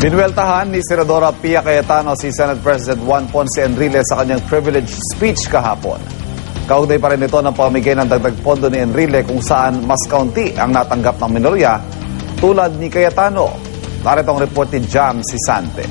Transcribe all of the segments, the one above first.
Binueltahan ni Senadora Pia Cayetano si Senate President Juan Ponce Enrile sa kanyang privilege speech kahapon. Kaugnay pa rin ito ng pamigay ng dagdag pondo ni Enrile kung saan mas kaunti ang natanggap ng minorya tulad ni Cayetano. Narito ang report ni Jam Sisante.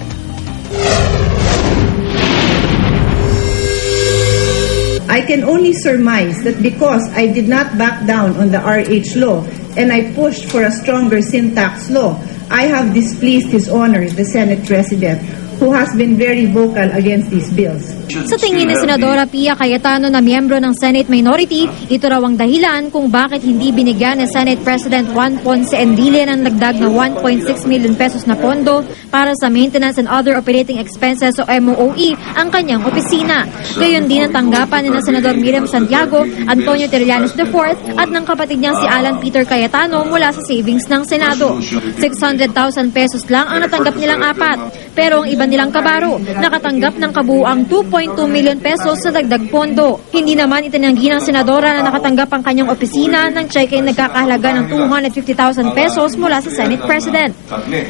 I can only surmise that because I did not back down on the RH law and I pushed for a stronger sin tax law, I have displeased His Honor, the Senate President, who has been very vocal against these bills. Sa tingin ni Senadora Pia Cayetano na miyembro ng Senate Minority, ito raw ang dahilan kung bakit hindi binigyan ni Senate President Juan Ponce Enrile ng dagdag na 1.6 million pesos na pondo para sa maintenance and other operating expenses o MOOE ang kanyang opisina. Gayon din ang tanggapan ni na Senador Miriam Santiago, Antonio Trillanes IV at ng kapatid niyang si Alan Peter Cayetano mula sa savings ng Senado. 600,000 pesos lang ang natanggap nilang apat, pero ang iba nilang kabaro nakatanggap ng kabuuang 2.2 million pesos sa dagdag pondo. Hindi naman itinanggi ng senadora na nakatanggap ang kanyang opisina ng cheque nagkakahalaga ng 250,000 pesos mula sa Senate President.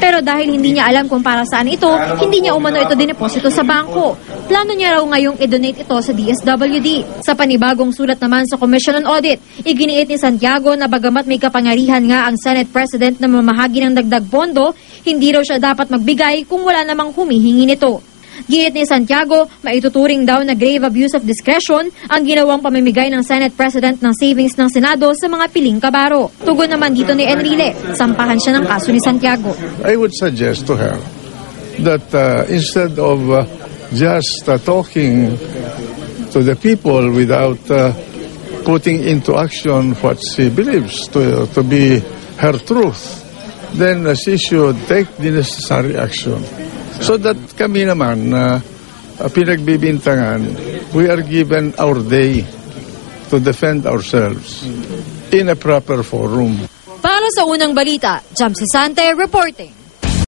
Pero dahil hindi niya alam kung para saan ito, hindi niya umano ito dineposito sa bangko. Plano niya raw ngayong i-donate ito sa DSWD. Sa panibagong sulat naman sa Commission on Audit, iginiit ni Santiago na bagamat may kapangyarihan nga ang Senate President na mamahagi ng dagdag pondo, hindi raw siya dapat magbigay kung wala namang humihingi nito. Ginit ni Santiago, maituturing daw na grave abuse of discretion ang ginawang pamimigay ng Senate President ng savings ng Senado sa mga piling kabaro. Tugon naman dito ni Enrile, sampahan siya ng kaso ni Santiago. I would suggest to her that instead of just talking to the people without putting into action what she believes to be her truth, then she should take the necessary action. So that kami naman pinagbibintangan, we are given our day to defend ourselves in a proper forum. Para sa unang balita, Jam Sisante reporting.